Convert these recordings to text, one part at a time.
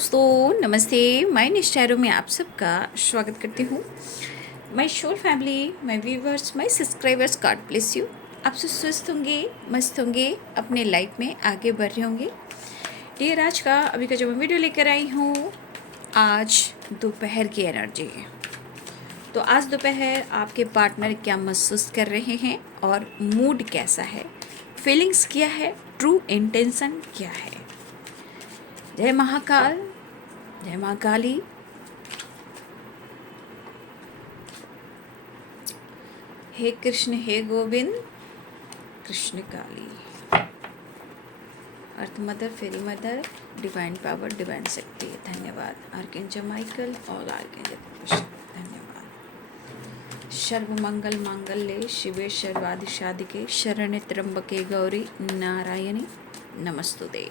दोस्तों, नमस्ते। मैं निष्ठा में आप सबका स्वागत करती हूँ। माय शोर family, my viewers, my subscribers, God bless you. आप सब स्वस्थ होंगे, मस्त होंगे, अपने लाइफ में आगे बढ़ रहे होंगे। डियर, आज का अभी का जो मैं वीडियो लेकर आई हूँ, आज दोपहर की एनर्जी है। तो आज दोपहर आपके पार्टनर क्या महसूस कर रहे हैं और मूड कैसा है, फीलिंग्स क्या है, ट्रू इंटेंशन क्या है। जय महाकाल, जय माँ काली। हे कृष्ण, हे गोविंद, कृष्ण काली। अर्थ मदर, फेरी मदर, डिवाइन पावर, डिवाइन शक्ति, धन्यवाद। आर्कएंजल माइकल और आर्कएंजल, धन्यवाद। सर्व मंगल मांगल्ये शिवे सर्वादि साधिके शरण्ये त्र्यंबके गौरी नारायणी नमस्तुते।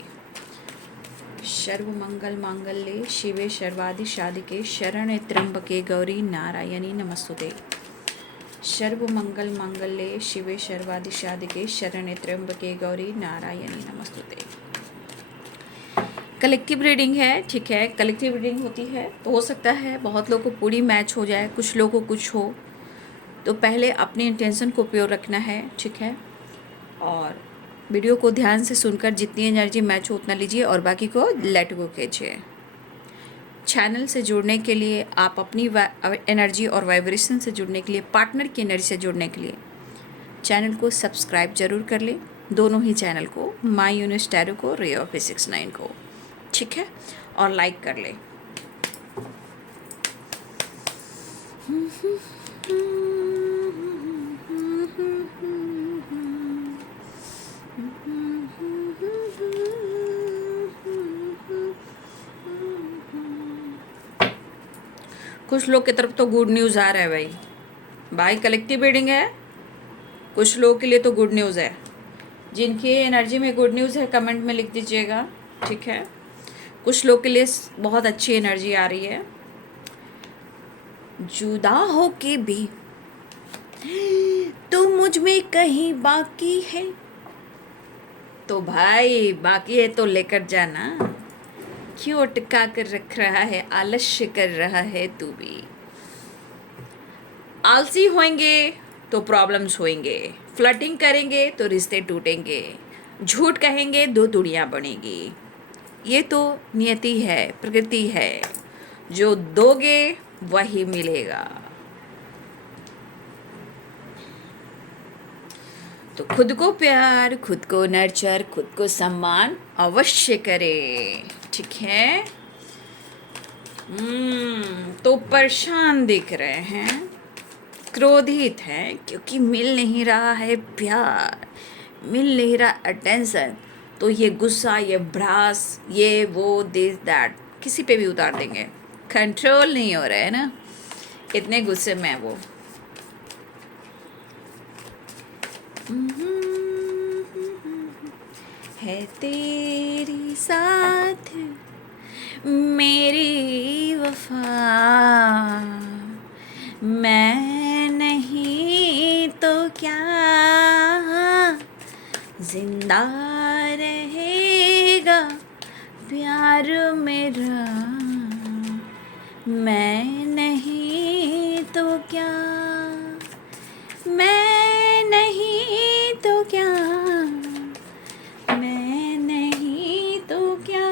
सर्व मंगल मांगल्ये शिवे सर्वादि साधिके शरण्ये त्र्यंबके गौरी नारायणी नमस्तुते। सर्व मंगल मांगल्ये शिवे सर्वादि साधिके शरण्ये त्र्यंबके गौरी नारायणी नमस्तुते। कलेक्टिव रीडिंग है, ठीक है। कलेक्टिव रीडिंग होती है तो हो सकता है बहुत लोगों को पूरी मैच हो जाए, कुछ लोगों को कुछ हो। तो पहले अपने इंटेंशन को प्योर रखना है, ठीक है। और वीडियो को ध्यान से सुनकर जितनी एनर्जी मैच हो उतना लीजिए और बाकी को लेट गो कीजिए। चैनल से जुड़ने के लिए, आप अपनी एनर्जी और वाइब्रेशन से जुड़ने के लिए, पार्टनर की एनर्जी से जुड़ने के लिए चैनल को सब्सक्राइब जरूर कर लें। दोनों ही चैनल को, माय यूनिवर्स टैरो को, रे ऑफ 69 को, ठीक है। और लाइक कर लें। कुछ लोग की तरफ तो गुड न्यूज़ आ रहा है भाई। भाई कलेक्टिव रीडिंग है, कुछ लोगों के लिए तो गुड न्यूज़ है। जिनकी एनर्जी में गुड न्यूज़ है कमेंट में लिख दीजिएगा, ठीक है। कुछ लोग के लिए बहुत अच्छी एनर्जी आ रही है। जुदा हो के भी तो मुझ में कहीं बाकी है, तो भाई बाकी है तो लेकर जाना। क्यों अटका कर रख रहा है, आलस्य कर रहा है तू भी। आलसी होंगे तो प्रॉब्लम्स होंगे, फ्लर्टिंग करेंगे तो रिश्ते टूटेंगे, झूठ कहेंगे दो दूरियां बनेगी। ये तो नियति है, प्रकृति है। जो दोगे वही मिलेगा। तो खुद को प्यार, खुद को नर्चर, खुद को सम्मान अवश्य करें, ठीक है। तो परेशान दिख रहे हैं, क्रोधित हैं क्योंकि मिल नहीं रहा है प्यार, मिल नहीं रहा अटेंशन। तो ये गुस्सा, ये भड़ास, ये वो, दिस दैट किसी पे भी उतार देंगे। कंट्रोल नहीं हो रहा है ना, इतने गुस्से में है वो। है तेरी साथ मेरी वफा, मैं नहीं तो क्या जिंदा रहेगा प्यार मेरा, मैं नहीं तो क्या, मैं नहीं तो क्या, मैं नहीं तो क्या।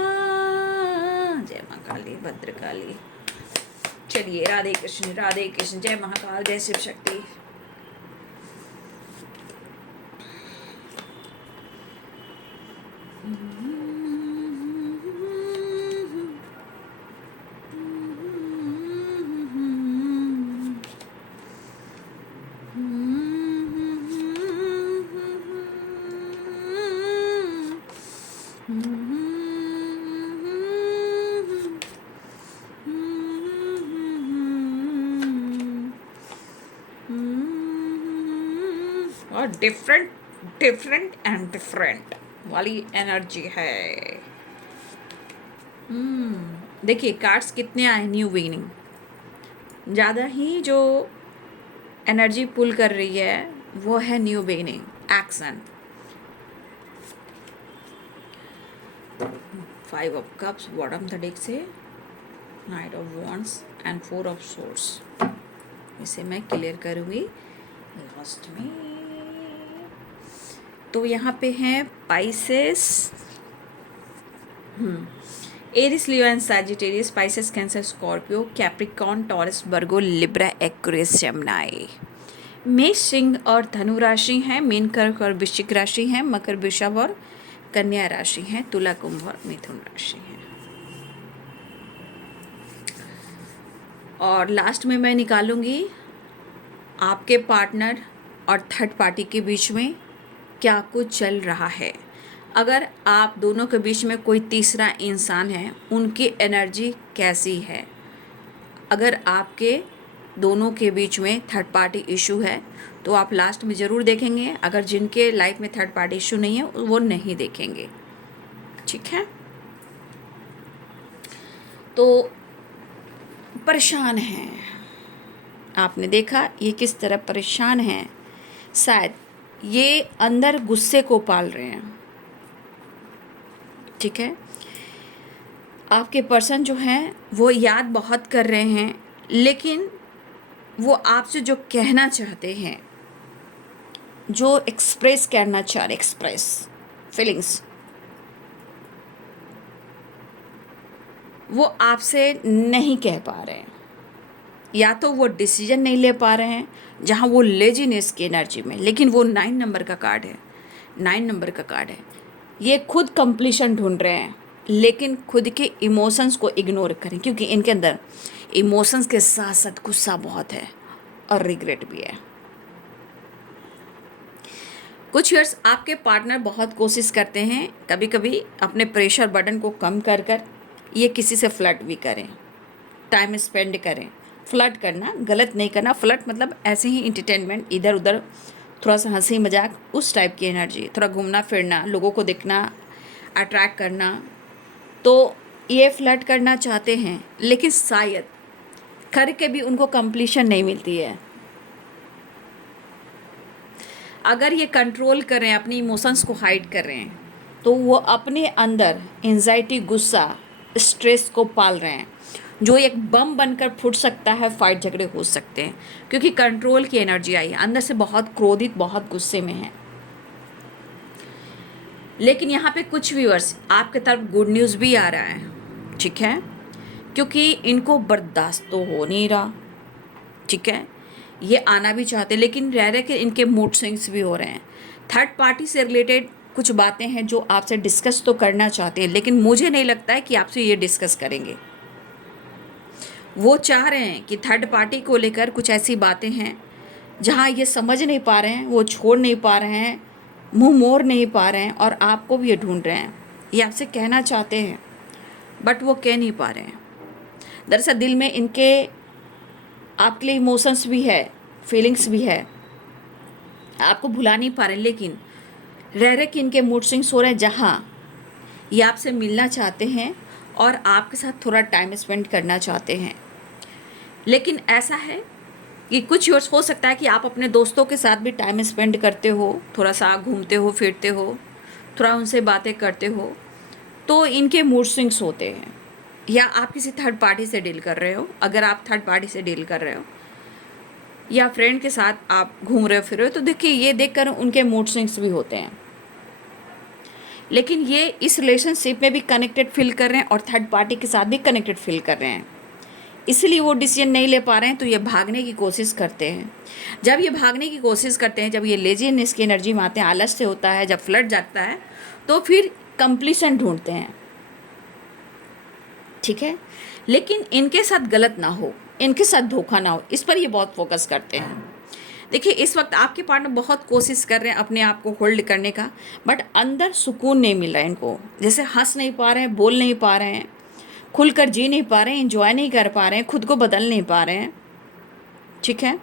जय माँ काली, भद्रकाली। चलिए, राधे कृष्ण, राधे कृष्ण, जय महाकाल, जय शिव शक्ति। और डिफरेंट डिफरेंट एंड डिफरेंट वाली एनर्जी है। देखिए कार्ड्स कितने आए, न्यू बिगिनिंग। ज़्यादा ही जो एनर्जी पुल कर रही है वो है new beginning, action. 5 of cups bottom the deck से, knight of wands and 4 of swords. इसे मैं क्लियर करूँगी लास्ट में। तो यहाँ पे हैं Pisces, Aries, Leo and Sagittarius, Pisces, Cancer, Scorpio, Capricorn, Taurus, Virgo, Libra, Aquarius, Gemini. Mesh, Singh और धनु राशि हैं, मीन, कर्क और वृश्चिक राशि हैं, मकर, वृषभ और कन्या राशि हैं, तुला, कुंभ और मिथुन राशि हैं। और लास्ट में मैं निकालूंगी आपके पार्टनर और थर्ड पार्टी के बीच में क्या कुछ चल रहा है। अगर आप दोनों के बीच में कोई तीसरा इंसान है, उनकी एनर्जी कैसी है। अगर आपके दोनों के बीच में थर्ड पार्टी इशू है तो आप लास्ट में ज़रूर देखेंगे। अगर जिनके लाइफ में थर्ड पार्टी इशू नहीं है वो नहीं देखेंगे, ठीक है। तो परेशान हैं, आपने देखा ये किस तरह परेशान हैं। शायद ये अंदर गुस्से को पाल रहे हैं, ठीक है। आपके पर्सन जो हैं वो याद बहुत कर रहे हैं, लेकिन वो आपसे जो कहना चाहते हैं, जो एक्सप्रेस करना चाह रहे, एक्सप्रेस फीलिंग्स, वो आपसे नहीं कह पा रहे हैं। या तो वो डिसीजन नहीं ले पा रहे हैं, जहाँ वो लेजीनेस की एनर्जी में, लेकिन वो 9 नंबर का कार्ड है, 9 नंबर का कार्ड है। ये खुद कंप्लीशन ढूंढ रहे हैं, लेकिन खुद के इमोशंस को इग्नोर करें, क्योंकि इनके अंदर इमोशंस के साथ साथ गुस्सा बहुत है और रिग्रेट भी है। कुछ ईयर्स आपके पार्टनर बहुत कोशिश करते हैं कभी कभी अपने प्रेशर बर्डन को कम कर कर ये किसी से फ्लर्ट भी करें, टाइम स्पेंड करें। फ्लर्ट करना गलत नहीं करना, फ्लर्ट मतलब ऐसे ही इंटरटेनमेंट, इधर उधर थोड़ा सा हंसी मजाक, उस टाइप की एनर्जी, थोड़ा घूमना फिरना, लोगों को देखना, अट्रैक्ट करना। तो ये फ्लर्ट करना चाहते हैं, लेकिन शायद करके भी उनको कंप्लीशन नहीं मिलती है। अगर ये कंट्रोल कर रहे हैं, अपनी इमोशंस को हाइड कर रहे हैं, तो वो अपने अंदर एंजाइटी, गुस्सा, स्ट्रेस को पाल रहे हैं, जो एक बम बनकर फूट सकता है, फाइट झगड़े हो सकते हैं, क्योंकि कंट्रोल की एनर्जी आई है, अंदर से बहुत क्रोधित, बहुत गुस्से में है। लेकिन यहाँ पे कुछ व्यूअर्स आपके तरफ गुड न्यूज़ भी आ रहा है, ठीक है, क्योंकि इनको बर्दाश्त तो हो नहीं रहा, ठीक है। ये आना भी चाहते, लेकिन रह रहे कि इनके मूड स्विंग्स भी हो रहे हैं। थर्ड पार्टी से रिलेटेड कुछ बातें हैं जो आपसे डिस्कस तो करना चाहते हैं, लेकिन मुझे नहीं लगता है कि आपसे ये डिस्कस करेंगे। वो चाह रहे हैं कि थर्ड पार्टी को लेकर कुछ ऐसी बातें हैं जहाँ ये समझ नहीं पा रहे हैं, वो छोड़ नहीं पा रहे हैं, मुंह मोड़ नहीं पा रहे हैं, और आपको भी ये ढूंढ रहे हैं। ये आपसे कहना चाहते हैं बट वो कह नहीं पा रहे हैं। दरअसल दिल में इनके आपके लिए इमोशंस भी है, फीलिंग्स भी है, आपको भुला नहीं पा रहे हैं, लेकिन रह रहे कि इनके मूड स्विंग्स हो रहे हैं, जहाँ ये आपसे मिलना चाहते हैं और आपके साथ थोड़ा टाइम स्पेंड करना चाहते हैं। लेकिन ऐसा है कि कुछ ईयर्स हो सकता है कि आप अपने दोस्तों के साथ भी टाइम स्पेंड करते हो, थोड़ा सा घूमते हो, फिरते हो, थोड़ा उनसे बातें करते हो, तो इनके मूड स्विंग्स होते हैं। या आप किसी थर्ड पार्टी से डील कर रहे हो, अगर आप थर्ड पार्टी से डील कर रहे हो या फ्रेंड के साथ आप घूम रहे हो, फिर रहे हो, तो देखिए ये देखकर उनके मूड स्विंग्स भी होते हैं। लेकिन ये इस रिलेशनशिप में भी कनेक्टेड फील कर रहे हैं और थर्ड पार्टी के साथ भी कनेक्टेड फील कर रहे हैं, इसलिए वो डिसीजन नहीं ले पा रहे हैं, तो ये भागने की कोशिश करते हैं। जब ये भागने की कोशिश करते हैं, जब ये लेजीनेस की एनर्जी में आते हैं, आलस से होता है, जब फ्लर्ट जागता है, तो फिर कंप्लीशन ढूंढते हैं, ठीक है। लेकिन इनके साथ गलत ना हो, इनके साथ धोखा ना हो, इस पर ये बहुत फोकस करते हैं। देखिए इस वक्त आपके पार्टनर बहुत कोशिश कर रहे हैं अपने आप को होल्ड करने का, बट अंदर सुकून नहीं मिल रहा है इनको। जैसे हंस नहीं पा रहे हैं, बोल नहीं पा रहे हैं, खुलकर जी नहीं पा रहे हैं, एंजॉय नहीं कर पा रहे हैं, खुद को बदल नहीं पा रहे हैं, ठीक है।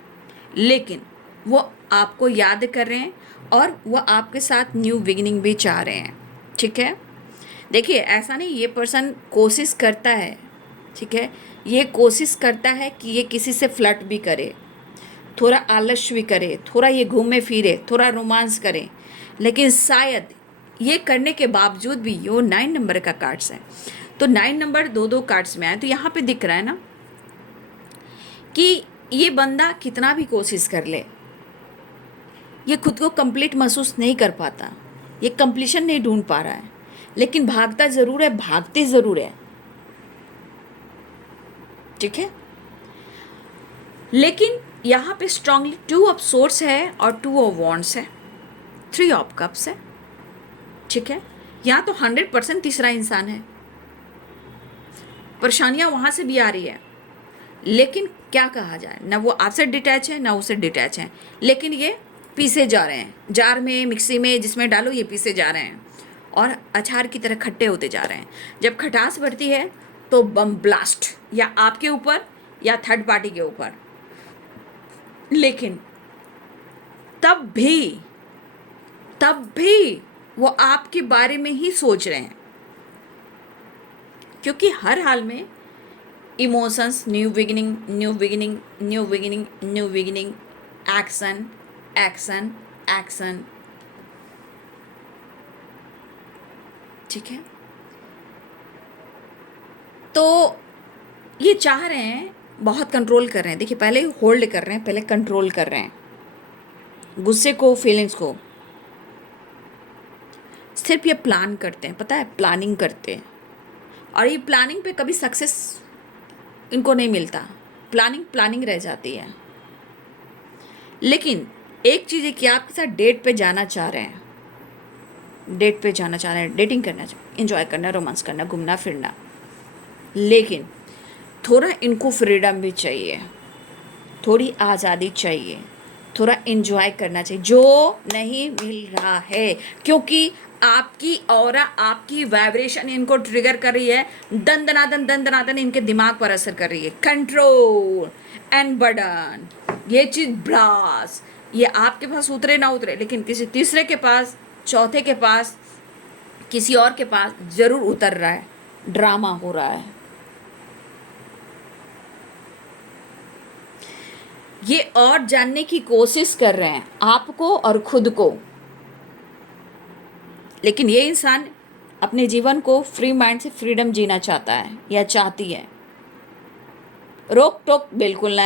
लेकिन वो आपको याद कर रहे हैं और वो आपके साथ न्यू बिगिनिंग भी चाह रहे हैं, ठीक है। देखिए ऐसा नहीं, ये पर्सन कोशिश करता है, ठीक है, ये कोशिश करता है कि ये किसी से फ्लर्ट भी करे, थोड़ा आलस्य भी करे, थोड़ा ये घूमे फिरे, थोड़ा रोमांस करे, लेकिन शायद ये करने के बावजूद भी यो 9 नंबर का कार्ड्स है, तो 9 नंबर दो दो कार्ड्स में आए, तो यहाँ पे दिख रहा है ना कि ये बंदा कितना भी कोशिश कर ले, ये खुद को कंप्लीट महसूस नहीं कर पाता, ये कंप्लीशन नहीं ढूंढ पा रहा है, लेकिन भागता ज़रूर है, भागते ज़रूर है, ठीक है। लेकिन यहाँ पे स्ट्रांगली 2 ऑफ सोर्स है और 2 ऑफ वॉन्ड्स है, 3 ऑफ कप्स है, ठीक है। यहाँ तो 100% तीसरा इंसान है, परेशानियाँ वहाँ से भी आ रही है, लेकिन क्या कहा जाए, ना वो आपसे डिटैच है ना उससे डिटैच है, लेकिन ये पीसे जा रहे हैं, जार में, मिक्सी में, जिसमें डालो ये पीसे जा रहे हैं और अचार की तरह खट्टे होते जा रहे हैं। जब खटास बढ़ती है तो बम ब्लास्ट या आपके ऊपर या थर्ड पार्टी के ऊपर, लेकिन तब भी वो आपके बारे में ही सोच रहे हैं, क्योंकि हर हाल में emotions, new beginning, new beginning, new beginning, new beginning, action, action, action, ठीक है। तो ये चाह रहे हैं, बहुत कंट्रोल कर रहे हैं, देखिए पहले होल्ड कर रहे हैं, पहले कंट्रोल कर रहे हैं गुस्से को, फीलिंग्स को, सिर्फ ये प्लान करते हैं, पता है, प्लानिंग करते हैं, और ये प्लानिंग पे कभी सक्सेस इनको नहीं मिलता, प्लानिंग रह जाती है। लेकिन एक चीज़ है कि आपके साथ डेट पे जाना चाह रहे हैं, डेटिंग करना, एंजॉय करना, रोमांस करना, घूमना फिरना, लेकिन थोड़ा इनको फ्रीडम भी चाहिए, थोड़ी आज़ादी चाहिए, थोड़ा एंजॉय करना चाहिए, जो नहीं मिल रहा है, क्योंकि आपकी ऑरा, आपकी वाइब्रेशन इनको ट्रिगर कर रही है, दंदनादन इनके दिमाग पर असर कर रही है। कंट्रोल एंड बर्डन, ये चीज़ ब्लास, ये आपके पास उतरे ना उतरे, लेकिन किसी तीसरे के पास, चौथे के पास, किसी और के पास जरूर उतर रहा है, ड्रामा हो रहा है। ये और जानने की कोशिश कर रहे हैं आपको और खुद को, लेकिन ये इंसान अपने जीवन को फ्री माइंड से फ्रीडम जीना चाहता है या चाहती है। रोक टोक बिल्कुल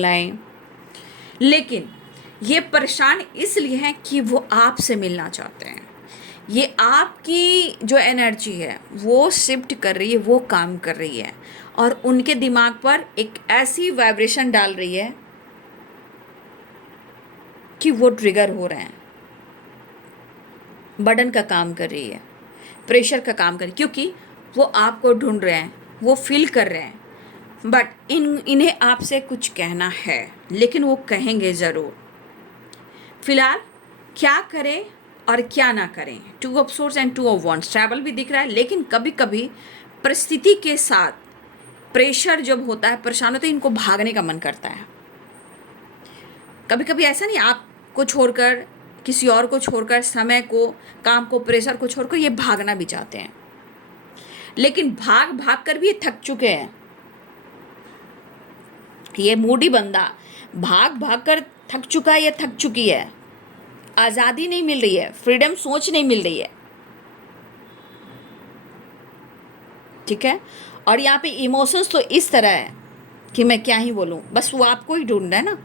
नहीं, लेकिन ये परेशान इसलिए हैं कि वो आपसे मिलना चाहते हैं, ये आपकी जो एनर्जी है वो शिफ्ट कर रही है, वो काम कर रही है, और उनके दिमाग पर एक ऐसी वाइब्रेशन डाल रही है कि वो ट्रिगर हो रहे हैं, बर्डन का काम कर रही है, प्रेशर का काम कर रही है, क्योंकि वो आपको ढूंढ रहे हैं, वो फील कर रहे हैं, बट इन्हें आपसे कुछ कहना है, लेकिन वो कहेंगे ज़रूर। फिलहाल क्या करें और क्या ना करें, 2 of source and 2 of wands, travel भी दिख रहा है, लेकिन कभी कभी परिस्थिति के साथ प्रेशर जब होता है, परेशान होते हैं, इनको भागने का मन करता है। कभी कभी ऐसा नहीं, आपको छोड़कर, किसी और को छोड़कर, समय को, काम को, प्रेशर को छोड़कर ये भागना भी चाहते हैं, लेकिन भाग कर भी ये थक चुके हैं। ये मूडी बंदा भाग कर थक चुका है या थक चुकी है, आज़ादी नहीं मिल रही है, फ्रीडम सोच नहीं मिल रही है, ठीक है। और यहाँ पे इमोशंस तो इस तरह है कि मैं क्या ही बोलूँ, बस वो आपको ही ढूंढना है ना।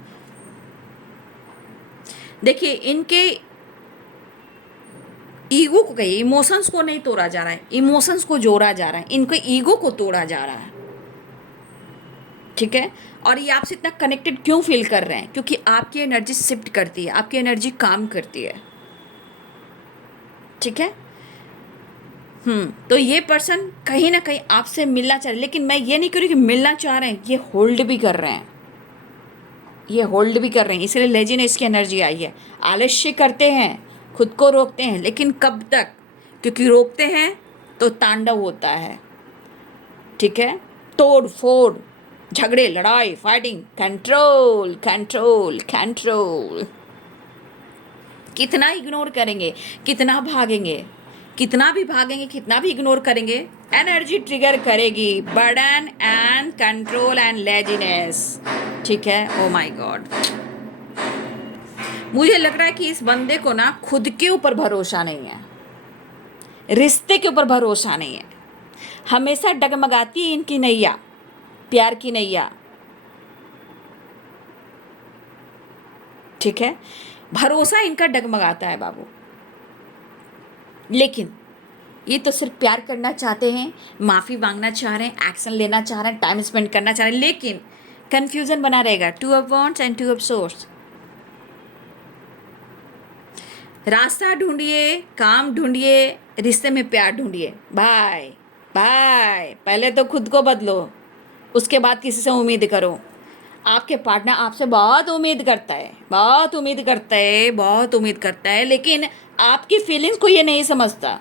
देखिए इनके ईगो को कहिए, इमोशंस को नहीं तोड़ा जा रहा है, इमोशंस को जोड़ा जा रहा है, इनके ईगो को तोड़ा जा रहा है, ठीक है। और ये आपसे इतना कनेक्टेड क्यों फील कर रहे हैं, क्योंकि आपकी एनर्जी शिफ्ट करती है, आपकी एनर्जी काम करती है, ठीक है। तो ये पर्सन कहीं ना कहीं आपसे मिलना चाह रहे हैं, लेकिन मैं ये नहीं कह रही कि मिलना चाह रहे हैं, ये होल्ड भी कर रहे हैं, इसलिए लेजीनेस की एनर्जी आई है, आलस्य करते हैं, खुद को रोकते हैं, लेकिन कब तक, क्योंकि रोकते हैं तो तांडव होता है, ठीक है, तोड़ फोड़, झगड़े, लड़ाई, फाइटिंग, कंट्रोल। कितना इग्नोर करेंगे, कितना भागेंगे, कितना भी इग्नोर करेंगे, एनर्जी ट्रिगर करेगी, burden and control and laziness, ठीक है। ओ माय गॉड, मुझे लग रहा है कि इस बंदे को ना खुद के ऊपर भरोसा नहीं है, रिश्ते के ऊपर भरोसा नहीं है। हमेशा डगमगाती है इनकी नैया, प्यार की नैया। ठीक है, भरोसा इनका डगमगाता है बाबू। लेकिन ये तो सिर्फ प्यार करना चाहते हैं, माफ़ी मांगना चाह रहे हैं, एक्शन लेना चाह रहे हैं, टाइम स्पेंड करना चाह रहे हैं, लेकिन कन्फ्यूजन बना रहेगा। 2 of wands and 2 of swords. रास्ता ढूंढिए, काम ढूंढिए, रिश्ते में प्यार ढूंढिए। Bye bye. पहले तो खुद को बदलो, उसके बाद किसी से उम्मीद करो। आपके पार्टनर आपसे बहुत उम्मीद करता है, बहुत उम्मीद करता है, बहुत उम्मीद करता है, लेकिन आपकी फीलिंग्स को ये नहीं समझता।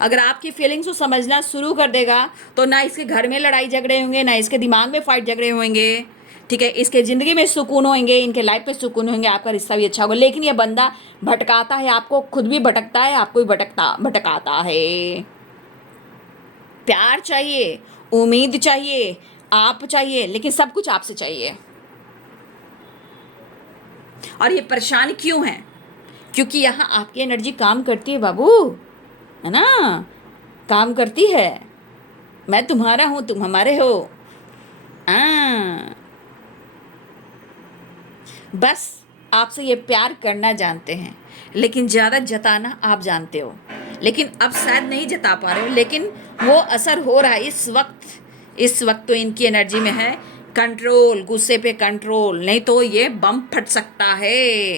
अगर आपकी फीलिंग्स को समझना शुरू कर देगा तो ना इसके घर में लड़ाई झगड़े होंगे, ना इसके दिमाग में फाइट झगड़े होंगे। ठीक है, इसके ज़िंदगी में सुकून होंगे, इनके लाइफ में सुकून होंगे, आपका रिश्ता भी अच्छा होगा। लेकिन ये बंदा भटकाता है आपको, खुद भी भटकता है, आपको भी भटकाता है। प्यार चाहिए, उम्मीद चाहिए, आप चाहिए, लेकिन सब कुछ आपसे चाहिए। और ये परेशान क्यों है? क्योंकि यहाँ आपकी एनर्जी काम करती है बाबू, है ना, काम करती है। मैं तुम्हारा हूँ, तुम हमारे हो। हाँ, बस आपसे ये प्यार करना जानते हैं, लेकिन ज़्यादा जताना आप जानते हो, लेकिन अब शायद नहीं जता पा रहे हो, लेकिन वो असर हो रहा है इस वक्त। इस वक्त तो इनकी एनर्जी में है कंट्रोल, गुस्से पे कंट्रोल, नहीं तो ये बम फट सकता है।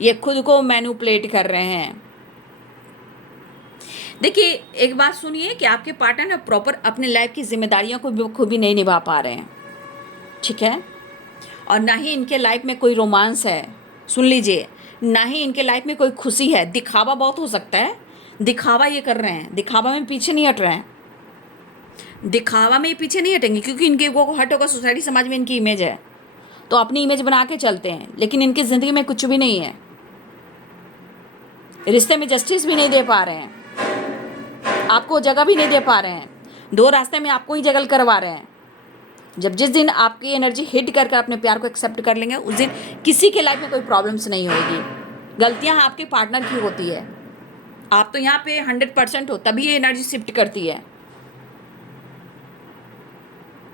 ये खुद को मैनिपुलेट कर रहे हैं। देखिए, एक बात सुनिए कि आपके पार्टनर ना प्रॉपर अपने लाइफ की जिम्मेदारियों को बखूबी नहीं निभा पा रहे हैं। ठीक है, और ना ही इनके लाइफ में कोई रोमांस है। सुन लीजिए, ना ही इनके लाइफ में कोई खुशी है। दिखावा बहुत हो सकता है, दिखावा ये कर रहे हैं, दिखावा में पीछे नहीं हट रहे हैं, दिखावा में पीछे नहीं हटेंगे, क्योंकि इनके वो हट होगा, सोसाइटी समाज में इनकी इमेज है, तो अपनी इमेज बना के चलते हैं, लेकिन इनकी ज़िंदगी में कुछ भी नहीं है। रिश्ते में जस्टिस भी नहीं दे पा रहे हैं, आपको जगह भी नहीं दे पा रहे हैं, दो रास्ते में आपको ही जगल करवा रहे हैं। जब जिस दिन आपकी एनर्जी हिट कर अपने प्यार को एक्सेप्ट कर लेंगे, उस दिन किसी के लाइफ में कोई प्रॉब्लम्स नहीं होगी। गलतियां आपके पार्टनर की होती है, आप तो यहाँ पे 100% हो, तभी ये एनर्जी शिफ्ट करती है।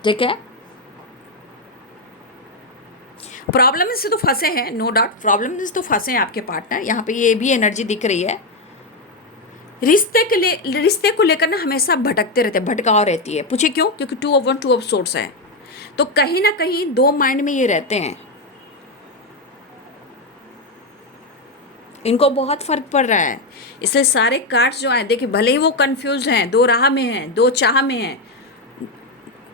ठीक है, प्रॉब्लम से तो फंसे हैं, नो डाउट, प्रॉब्लम से तो फंसे हैं आपके पार्टनर। यहाँ पे ये भी एनर्जी दिख रही है। रिश्ते को लेकर ना हमेशा भटकते रहते हैं, भटकाव रहती है। पूछे क्यों? क्योंकि 2 ऑफ 1 2 ऑफ सोर्स है, तो कहीं ना कहीं दो माइंड में ये रहते हैं। इनको बहुत फर्क पड़ रहा है, इसलिए सारे कार्ड्स जो हैं, देखिए, भले ही वो कंफ्यूज हैं, दो राह में हैं, दो चाह में हैं,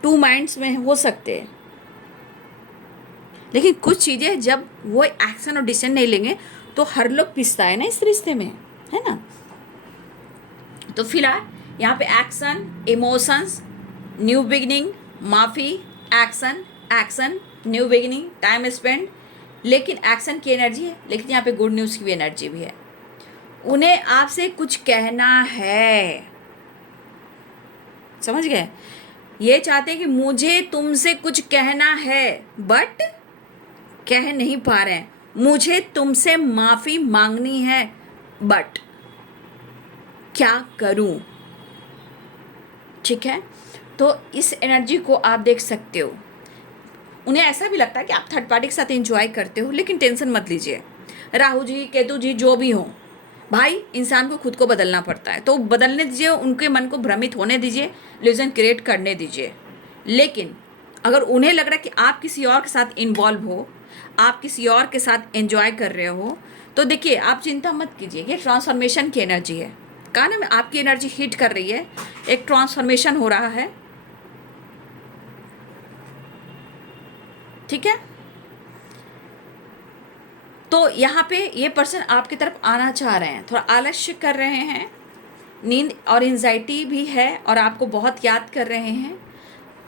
2 माइंड्स में हो सकते हैं, लेकिन कुछ चीज़ें जब वो एक्शन और डिसीजन नहीं लेंगे तो हर लोग पिसता है ना इस रिश्ते में, है ना। तो फिलहाल यहाँ पे एक्शन, इमोशंस, न्यू बिगिनिंग, माफ़ी, action, action, new beginning, time spend, लेकिन एक्शन की एनर्जी है, लेकिन यहाँ पे गुड न्यूज़ की भी एनर्जी भी है। उन्हें आपसे कुछ कहना है, समझ गए? ये चाहते हैं कि मुझे तुमसे कुछ कहना है, बट कह नहीं पा रहे हैं। मुझे तुमसे माफ़ी मांगनी है, बट क्या करूं? ठीक है, तो इस एनर्जी को आप देख सकते हो। उन्हें ऐसा भी लगता है कि आप थर्ड पार्टी के साथ एंजॉय करते हो, लेकिन टेंशन मत लीजिए। राहु जी, केतु जी, जो भी हो भाई, इंसान को खुद को बदलना पड़ता है, तो बदलने दीजिए, उनके मन को भ्रमित होने दीजिए, इल्यूजन क्रिएट करने दीजिए। लेकिन अगर उन्हें लग रहा है कि आप किसी और के साथ इन्वॉल्व हो, आप किसी और के साथ एंजॉय कर रहे हो, तो देखिए, आप चिंता मत कीजिए। ये ट्रांसफॉर्मेशन की एनर्जी है, कहा ना, आपकी एनर्जी हिट कर रही है, एक ट्रांसफॉर्मेशन हो रहा है। ठीक है, तो यहाँ पे ये पर्सन आपकी तरफ आना चाह रहे हैं, थोड़ा आलस्य कर रहे हैं, नींद और एंजाइटी भी है, और आपको बहुत याद कर रहे हैं,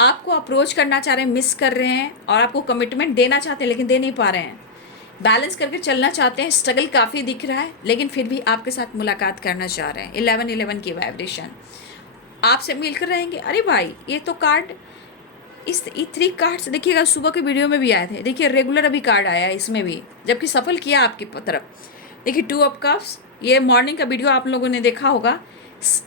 आपको अप्रोच करना चाह रहे हैं, मिस कर रहे हैं, और आपको कमिटमेंट देना चाहते हैं, लेकिन दे नहीं पा रहे हैं। बैलेंस करके चलना चाहते हैं, स्ट्रगल काफ़ी दिख रहा है, लेकिन फिर भी आपके साथ मुलाकात करना चाह रहे हैं। 11-11 की वाइब्रेशन, आपसे मिलकर रहेंगे। अरे भाई, ये तो कार्ड इस 3 कार्ड्स देखिएगा, सुबह के वीडियो में भी आए थे। देखिए रेगुलर अभी कार्ड आया है इसमें भी, जबकि सफल किया आपकी तरफ। देखिए 2 ऑफ कप्स, ये मॉर्निंग का वीडियो आप लोगों ने देखा होगा।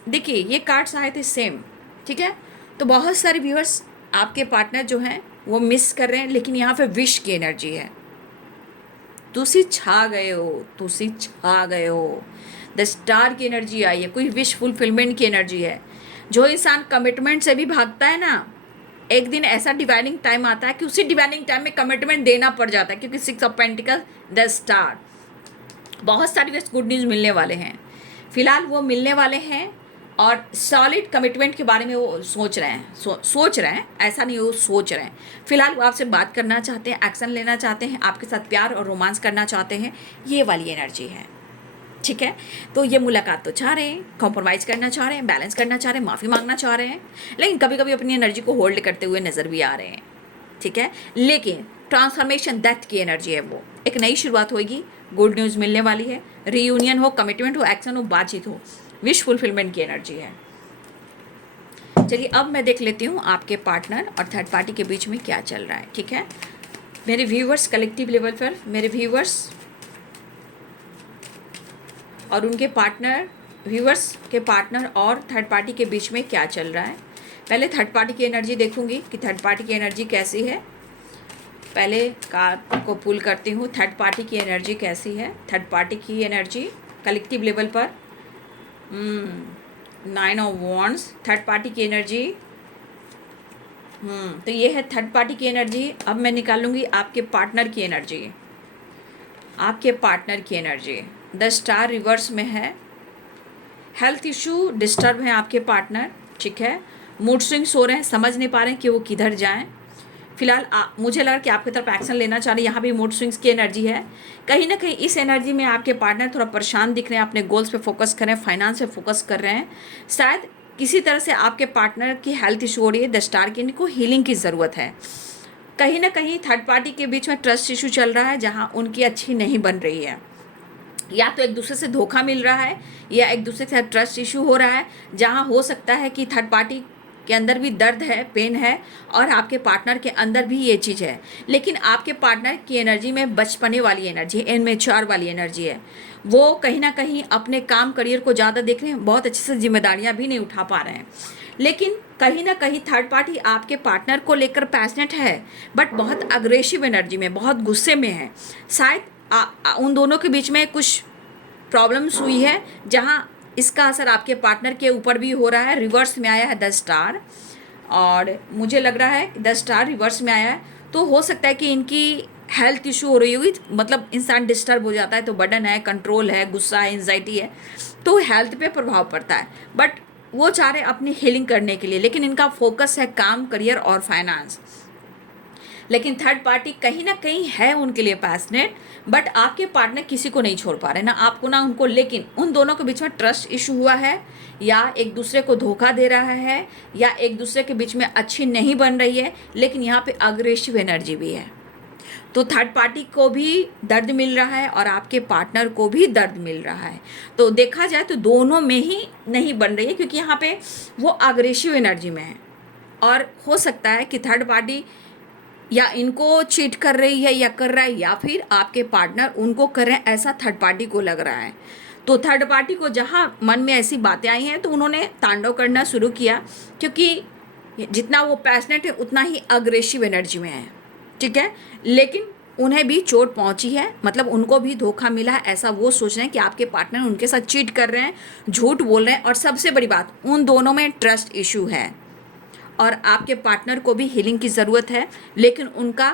देखिए ये कार्ड्स आए थे सेम, ठीक है। तो बहुत सारे व्यूअर्स आपके पार्टनर जो हैं वो मिस कर रहे हैं, लेकिन यहाँ पे विश की एनर्जी है। तुसी छा गए हो, तुसी छा गए हो। द स्टार की एनर्जी आई है, कोई विश फुलफिलमेंट की एनर्जी है। जो इंसान कमिटमेंट से भी भागता है ना, एक दिन ऐसा डिवाइनिंग टाइम आता है कि उसी डिवाइनिंग टाइम में कमिटमेंट देना पड़ जाता है, क्योंकि 6 ऑफ पेंटिकल द स्टार। बहुत सारी वैसे गुड न्यूज़ मिलने वाले हैं, फिलहाल वो मिलने वाले हैं। और सॉलिड कमिटमेंट के बारे में वो सोच रहे हैं, सोच रहे हैं, ऐसा नहीं, वो सोच रहे हैं। फिलहाल वो आपसे बात करना चाहते हैं, एक्शन लेना चाहते हैं, आपके साथ प्यार और रोमांस करना चाहते हैं, ये वाली एनर्जी है, ठीक है। तो ये मुलाकात तो चाह रहे हैं, कॉम्प्रोमाइज़ करना चाह रहे हैं, बैलेंस करना चाह रहे हैं, माफ़ी मांगना चाह रहे हैं, लेकिन कभी कभी अपनी एनर्जी को होल्ड करते हुए नज़र भी आ रहे हैं, ठीक है। लेकिन ट्रांसफॉर्मेशन डेथ की एनर्जी है, वो एक नई शुरुआत होगी, गुड न्यूज़ मिलने वाली है, रीयूनियन हो, कमिटमेंट हो, एक्शन हो, बातचीत हो, विश फुलफिलमेंट की एनर्जी है। चलिए अब मैं देख लेती हूँ आपके पार्टनर और थर्ड पार्टी के बीच में क्या चल रहा है, ठीक है। मेरे व्यूवर्स कलेक्टिव लेवल पर, मेरे व्यूवर्स और उनके पार्टनर, व्यूवर्स के पार्टनर और थर्ड पार्टी के बीच में क्या चल रहा है। पहले थर्ड पार्टी की एनर्जी देखूंगी कि थर्ड पार्टी की एनर्जी कैसी है। पहले कार्ड को पुल करती हूँ, थर्ड पार्टी की एनर्जी कैसी है। थर्ड पार्टी की एनर्जी कलेक्टिव लेवल पर 9 ऑफ वॉन्ड्स, थर्ड पार्टी की एनर्जी। तो ये है थर्ड पार्टी की एनर्जी। अब मैं निकालूंगी आपके पार्टनर की एनर्जी। आपके पार्टनर की एनर्जी द स्टार रिवर्स में है। हेल्थ इशू डिस्टर्ब है आपके पार्टनर, ठीक है। मूड स्विंग्स हो रहे हैं, समझ नहीं पा रहे हैं कि वो किधर जाएं। फिलहाल मुझे लगा कि आपकी तरफ एक्शन लेना चाह रहे हैं, यहाँ भी मूड स्विंग्स की एनर्जी है। कहीं ना कहीं इस एनर्जी में आपके पार्टनर थोड़ा परेशान दिख रहे हैं, अपने गोल्स पे फोकस कर रहे हैं, फाइनेंस पे फोकस कर रहे हैं। शायद किसी तरह से आपके पार्टनर की हेल्थ इशू हो रही है, द स्टार की, इनको हीलिंग की ज़रूरत है। कहीं ना कहीं थर्ड पार्टी के बीच में ट्रस्ट इशू चल रहा है, जहाँ उनकी अच्छी नहीं बन रही है। या तो एक दूसरे से धोखा मिल रहा है, या एक दूसरे के साथ ट्रस्ट इशू हो रहा है, जहाँ हो सकता है कि थर्ड पार्टी के अंदर भी दर्द है, पेन है, और आपके पार्टनर के अंदर भी ये चीज़ है। लेकिन आपके पार्टनर की एनर्जी में बचपने वाली एनर्जी है, इनमेच्योर वाली एनर्जी है। वो कहीं ना कहीं अपने काम करियर को ज़्यादा देख रहे हैं, बहुत अच्छे से जिम्मेदारियां भी नहीं उठा पा रहे हैं। लेकिन कहीं ना कहीं थर्ड पार्टी आपके पार्टनर को लेकर पैशनेट है, बट बहुत अग्रेसिव एनर्जी में, बहुत गुस्से में है। शायद उन दोनों के बीच में कुछ प्रॉब्लम्स हुई है, जहाँ इसका असर आपके पार्टनर के ऊपर भी हो रहा है। रिवर्स में आया है द स्टार, और मुझे लग रहा है द स्टार रिवर्स में आया है, तो हो सकता है कि इनकी हेल्थ इशू हो रही होगी। मतलब इंसान डिस्टर्ब हो जाता है तो बर्डन है, कंट्रोल है, गुस्सा है, एंजाइटी है, तो हेल्थ पे प्रभाव पड़ता है। बट वो चाह रहे अपनी हीलिंग करने के लिए, लेकिन इनका फोकस है काम, करियर और फाइनेंस। लेकिन थर्ड पार्टी कहीं ना कहीं है उनके लिए पैशनेट, बट आपके पार्टनर किसी को नहीं छोड़ पा रहे, ना आपको ना उनको। लेकिन उन दोनों के बीच में ट्रस्ट इशू हुआ है, या एक दूसरे को धोखा दे रहा है, या एक दूसरे के बीच में अच्छी नहीं बन रही है। लेकिन यहाँ पे अग्रेसिव एनर्जी भी है, तो थर्ड पार्टी को भी दर्द मिल रहा है और आपके पार्टनर को भी दर्द मिल रहा है। तो देखा जाए तो दोनों में ही नहीं बन रही है, क्योंकि यहाँ पे वो अग्रेसिव एनर्जी में है। और हो सकता है कि थर्ड पार्टी या इनको चीट कर रही है, या कर रहा है, या फिर आपके पार्टनर उनको कर रहे हैं, ऐसा थर्ड पार्टी को लग रहा है। तो थर्ड पार्टी को जहाँ मन में ऐसी बातें आई हैं, तो उन्होंने तांडव करना शुरू किया, क्योंकि जितना वो पैशनेट है उतना ही अग्रेसिव एनर्जी में है, ठीक है। लेकिन उन्हें भी चोट पहुंची है, मतलब उनको भी धोखा मिला है, ऐसा वो सोच रहे हैं कि आपके पार्टनर उनके साथ चीट कर रहे हैं, झूठ बोल रहे हैं। और सबसे बड़ी बात, उन दोनों में ट्रस्ट इशू है, और आपके पार्टनर को भी हीलिंग की ज़रूरत है। लेकिन उनका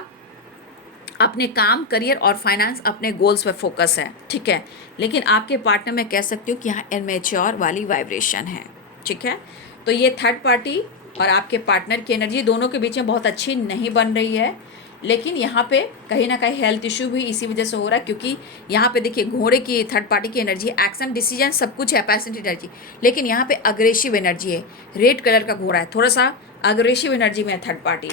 अपने काम, करियर और फाइनेंस, अपने गोल्स पर फोकस है, ठीक है। लेकिन आपके पार्टनर में कह सकती हूँ कि यहाँ इनमेच्योर वाली वाइब्रेशन है, ठीक है। तो ये थर्ड पार्टी और आपके पार्टनर की एनर्जी दोनों के बीच में बहुत अच्छी नहीं बन रही है। लेकिन यहाँ पे कहीं ना कहीं हेल्थ इशू भी इसी वजह से हो रहा है, क्योंकि यहाँ पे देखिए घोड़े की, थर्ड पार्टी की एनर्जी, एक्शन, डिसीजन सब कुछ है, पैशनेट एनर्जी। लेकिन यहाँ पे अग्रेसिव एनर्जी है, रेड कलर का घोड़ा है, थोड़ा सा अग्रेसिव एनर्जी में है थर्ड पार्टी,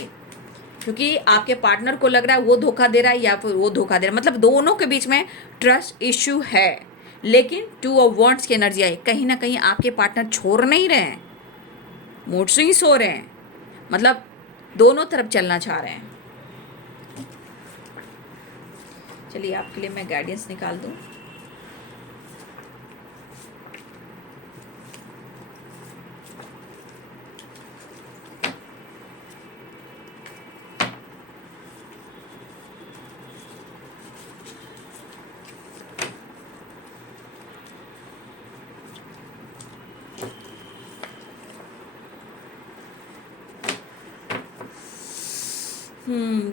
क्योंकि आपके पार्टनर को लग रहा है वो धोखा दे रहा है, या फिर वो धोखा दे रहा है। मतलब दोनों के बीच में ट्रस्ट इशू है। लेकिन 2 ऑफ वॉन्ड्स की एनर्जी आई, कहीं ना कहीं आपके पार्टनर छोड़ नहीं रहे हैं, मूड स्विंग्स हो रहे हैं। मतलब दोनों तरफ चलना चाह रहे हैं। चलिए आपके लिए मैं गाइडेंस निकाल दूं।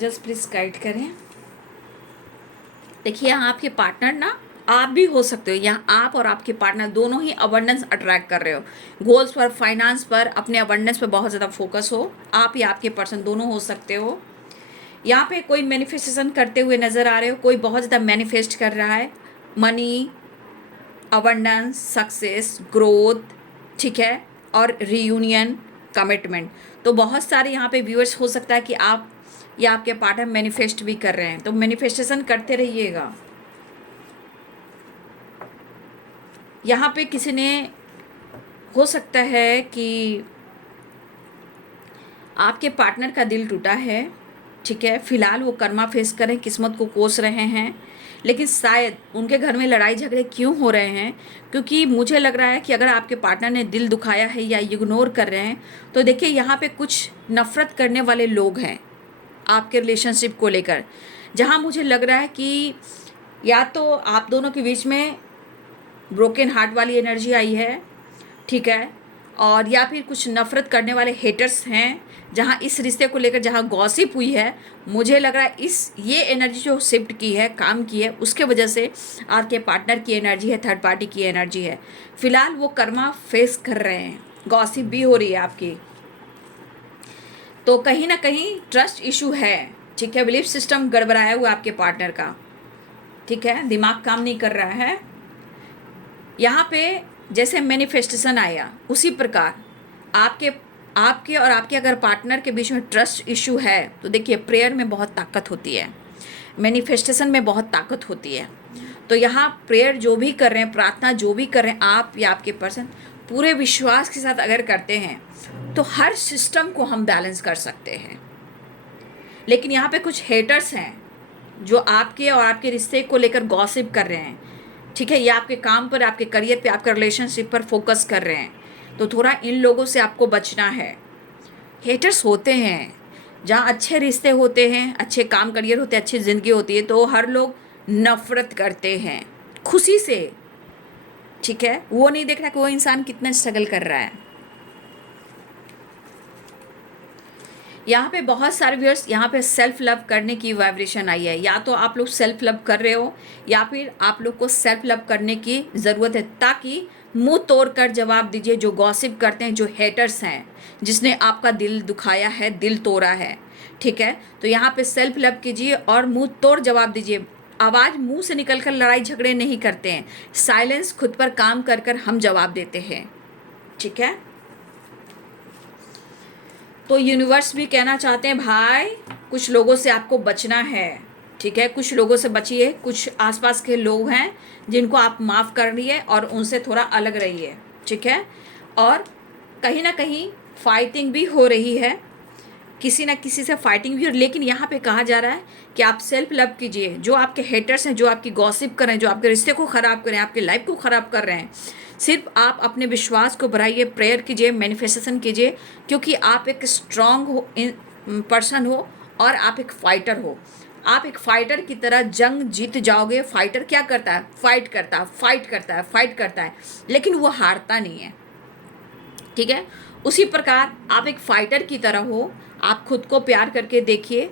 जस्ट प्लीज गाइड करें। देखिए यहाँ आपके पार्टनर ना, आप भी हो सकते हो, यहाँ आप और आपके पार्टनर दोनों ही अबंडेंस अट्रैक्ट कर रहे हो। गोल्स पर, फाइनेंस पर, अपने अबंडेंस पर बहुत ज़्यादा फोकस हो। आप या आपके पर्सन दोनों हो सकते हो। यहाँ पे कोई मैनिफेस्टेशन करते हुए नज़र आ रहे हो, कोई बहुत ज़्यादा मैनिफेस्ट कर रहा है, मनी, अबंडेंस, सक्सेस, ग्रोथ, ठीक है, और रीयूनियन, कमिटमेंट। तो बहुत सारे यहाँ पे व्यूअर्स हो सकता है कि आप या आपके पार्टनर मैनिफेस्ट भी कर रहे हैं, तो मैनिफेस्टेशन करते रहिएगा। यहाँ पे किसी ने हो सकता है कि आपके पार्टनर का दिल टूटा है, ठीक है, फिलहाल वो कर्मा फेस कर रहे हैं, किस्मत को कोस रहे हैं, लेकिन शायद उनके घर में लड़ाई झगड़े क्यों हो रहे हैं, क्योंकि मुझे लग रहा है कि अगर आपके पार्टनर ने दिल दुखाया है या इग्नोर कर रहे हैं, तो देखिए यहाँ पे कुछ नफ़रत करने वाले लोग हैं आपके रिलेशनशिप को लेकर, जहाँ मुझे लग रहा है कि या तो आप दोनों के बीच में ब्रोकन हार्ट वाली एनर्जी आई है, ठीक है, और या फिर कुछ नफ़रत करने वाले हेटर्स हैं, जहाँ इस रिश्ते को लेकर जहाँ गॉसिप हुई है, मुझे लग रहा है ये एनर्जी जो शिफ्ट की है, काम की है, उसके वजह से आपके पार्टनर की एनर्जी है, थर्ड पार्टी की एनर्जी है, फिलहाल वो कर्मा फेस कर रहे हैं, गॉसिप भी हो रही है आपकी। तो कहीं ना कहीं ट्रस्ट इशू है, ठीक है, बिलीफ सिस्टम गड़बड़ाया हुआ आपके पार्टनर का, ठीक है, दिमाग काम नहीं कर रहा है। यहाँ पे जैसे मैनिफेस्टेशन आया, उसी प्रकार आपके और आपके अगर पार्टनर के बीच में ट्रस्ट इशू है, तो देखिए प्रेयर में बहुत ताकत होती है, मैनिफेस्टेशन में बहुत ताकत होती है। तो यहाँ प्रेयर जो भी कर रहे हैं, प्रार्थना जो भी कर रहे हैं, आप या आपके पर्सन पूरे विश्वास के साथ अगर करते हैं, तो हर सिस्टम को हम बैलेंस कर सकते हैं। लेकिन यहाँ पे कुछ हेटर्स हैं जो आपके और आपके रिश्ते को लेकर गॉसिप कर रहे हैं, ठीक है, या आपके काम पर, आपके करियर पे, आपके रिलेशनशिप पर फोकस कर रहे हैं, तो थोड़ा इन लोगों से आपको बचना है। हेटर्स होते हैं, जहाँ अच्छे रिश्ते होते हैं, अच्छे काम, करियर होते हैं, अच्छी ज़िंदगी होती है, तो हर लोग नफ़रत करते हैं खुशी से, ठीक है, वो नहीं देख रहा कि वो इंसान कितना स्ट्रगल कर रहा है। यहाँ पे बहुत सारे व्यूअर्स, यहाँ पे सेल्फ लव करने की वाइब्रेशन आई है, या तो आप लोग सेल्फ लव कर रहे हो, या फिर आप लोग को सेल्फ लव करने की ज़रूरत है, ताकि मुंह तोड़ कर जवाब दीजिए जो गॉसिप करते हैं, जो हेटर्स हैं, जिसने आपका दिल दुखाया है, दिल तोड़ा है, ठीक है। तो यहाँ पे सेल्फ लव कीजिए और मुंह तोड़ जवाब दीजिए। आवाज़ मुंह से निकल कर लड़ाई झगड़े नहीं करते हैं, साइलेंस खुद पर काम कर कर हम जवाब देते हैं, ठीक है। तो यूनिवर्स भी कहना चाहते हैं भाई, कुछ लोगों से आपको बचना है, ठीक है, कुछ लोगों से बचिए, कुछ आसपास के लोग हैं जिनको आप माफ़ कर रही है और उनसे थोड़ा अलग रहिए, ठीक है। और कहीं ना कहीं फाइटिंग भी हो रही है, किसी ना किसी से फाइटिंग भी हो, लेकिन यहाँ पे कहा जा रहा है कि आप सेल्फ लव कीजिए। जो आपके हेटर्स हैं, जो आपकी गॉसिप कर रहे हैं, जो आपके रिश्ते को ख़राब कर रहे हैं, आपकी लाइफ को ख़राब कर रहे हैं, सिर्फ आप अपने विश्वास को बढ़ाइए, प्रेयर कीजिए, मैनिफेस्टेशन कीजिए, क्योंकि आप एक स्ट्रॉन्ग पर्सन हो और आप एक फाइटर हो। आप एक फाइटर की तरह जंग जीत जाओगे। फाइटर क्या करता है? फाइट करता है, फाइट करता है, फाइट करता है, लेकिन वो हारता नहीं है, ठीक है। उसी प्रकार आप एक फाइटर की तरह हो, आप खुद को प्यार करके देखिए।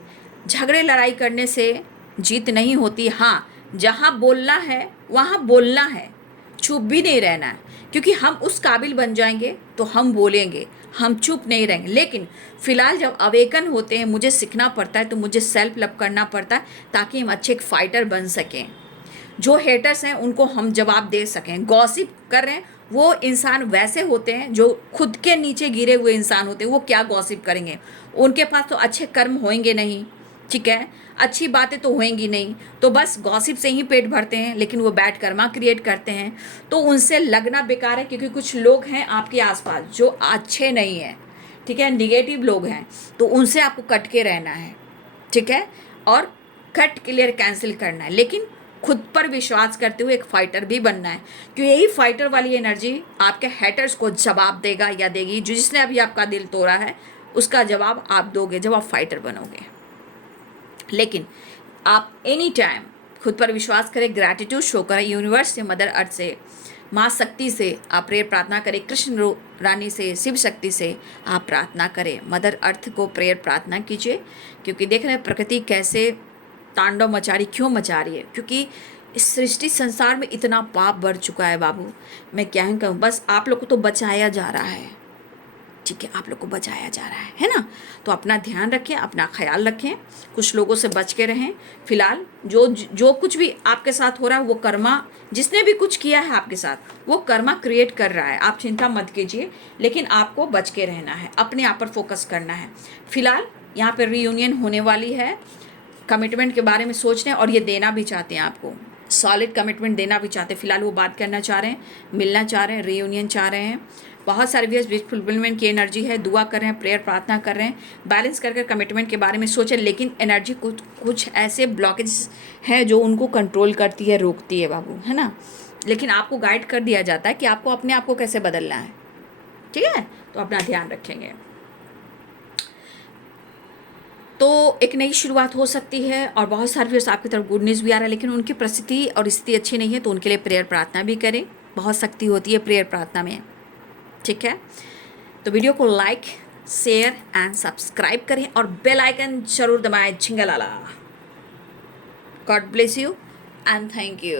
झगड़े लड़ाई करने से जीत नहीं होती। हाँ, जहाँ बोलना है वहाँ बोलना है, चुप भी नहीं रहना है, क्योंकि हम उस काबिल बन जाएंगे तो हम बोलेंगे, हम चुप नहीं रहेंगे। लेकिन फिलहाल जब अवेकन होते हैं, मुझे सीखना पड़ता है, तो मुझे सेल्फ लव करना पड़ता है, ताकि हम अच्छे एक फाइटर बन सकें। जो हेटर्स हैं उनको हम जवाब दे सकें। गॉसिप कर रहे हैं वो इंसान वैसे होते हैं जो खुद के नीचे गिरे हुए इंसान होते हैं, वो क्या गॉसिप करेंगे? उनके पास तो अच्छे कर्म होंगे नहीं, ठीक है, अच्छी बातें तो होंगी नहीं, तो बस गॉसिप से ही पेट भरते हैं, लेकिन वो बैड कर्मा क्रिएट करते हैं। तो उनसे लगना बेकार है, क्योंकि कुछ लोग हैं आपके आसपास जो अच्छे नहीं हैं, ठीक है, निगेटिव लोग हैं तो उनसे आपको कट के रहना है, ठीक है, और कट क्लियर कैंसिल करना है, लेकिन खुद पर विश्वास करते हुए एक फाइटर भी बनना है, क्योंकि यही फाइटर वाली एनर्जी आपके हैटर्स को जवाब देगा या देगी। जो जिसने अभी आपका दिल तोड़ा है उसका जवाब आप दोगे जब आप फाइटर बनोगे। लेकिन आप एनी टाइम खुद पर विश्वास करें, ग्रैटिट्यूड शो करें, यूनिवर्स से, मदर अर्थ से, माँ शक्ति से आप प्रेयर प्रार्थना करें, कृष्ण रानी से, शिव शक्ति से आप प्रार्थना करें, मदर अर्थ को प्रेयर प्रार्थना कीजिए। क्योंकि देख रहे हैं प्रकृति कैसे तांडव मचा रही, क्यों मचा रही है? क्योंकि इस सृष्टि संसार में इतना पाप बढ़ चुका है बाबू, मैं क्या ही कहूँ। बस आप लोग को तो बचाया जा रहा है, ठीक है, आप लोग को बचाया जा रहा है ना। तो अपना ध्यान रखें, अपना ख्याल रखें, कुछ लोगों से बच के रहें। फिलहाल जो जो कुछ भी आपके साथ हो रहा है वो कर्मा, जिसने भी कुछ किया है आपके साथ वो कर्मा क्रिएट कर रहा है, आप चिंता मत कीजिए। लेकिन आपको बच के रहना है, अपने आप पर फोकस करना है। फिलहाल यहाँ पर रीयूनियन होने वाली है, कमिटमेंट के बारे में सोच रहे हैं और ये देना भी चाहते हैं, आपको सॉलिड कमिटमेंट देना भी चाहते हैं। फिलहाल वो बात करना चाह रहे हैं, मिलना चाह रहे हैं, रीयूनियन चाह रहे हैं। बहुत सारे विश फुलफिलमेंट की एनर्जी है, दुआ कर रहे हैं, प्रेयर प्रार्थना कर रहे हैं, बैलेंस करके कमिटमेंट के बारे में सोचें। लेकिन एनर्जी कुछ ऐसे ब्लॉकेज हैं जो उनको कंट्रोल करती है, रोकती है बाबू, है ना। लेकिन आपको गाइड कर दिया जाता है कि आपको अपने आप को कैसे बदलना है, ठीक है। तो अपना ध्यान रखेंगे तो एक नई शुरुआत हो सकती है। और बहुत सारे व्यूअर्स आपकी तरफ गुड न्यूज़ भी आ रहा है, लेकिन उनकी परिस्थिति और स्थिति अच्छी नहीं है, तो उनके लिए प्रेयर प्रार्थना भी करें। बहुत शक्ति होती है प्रेयर प्रार्थना में, ठीक है। तो वीडियो को लाइक, शेयर एंड सब्सक्राइब करें और बेल आइकन जरूर दबाएं, झिंगलाला। God bless you and thank you.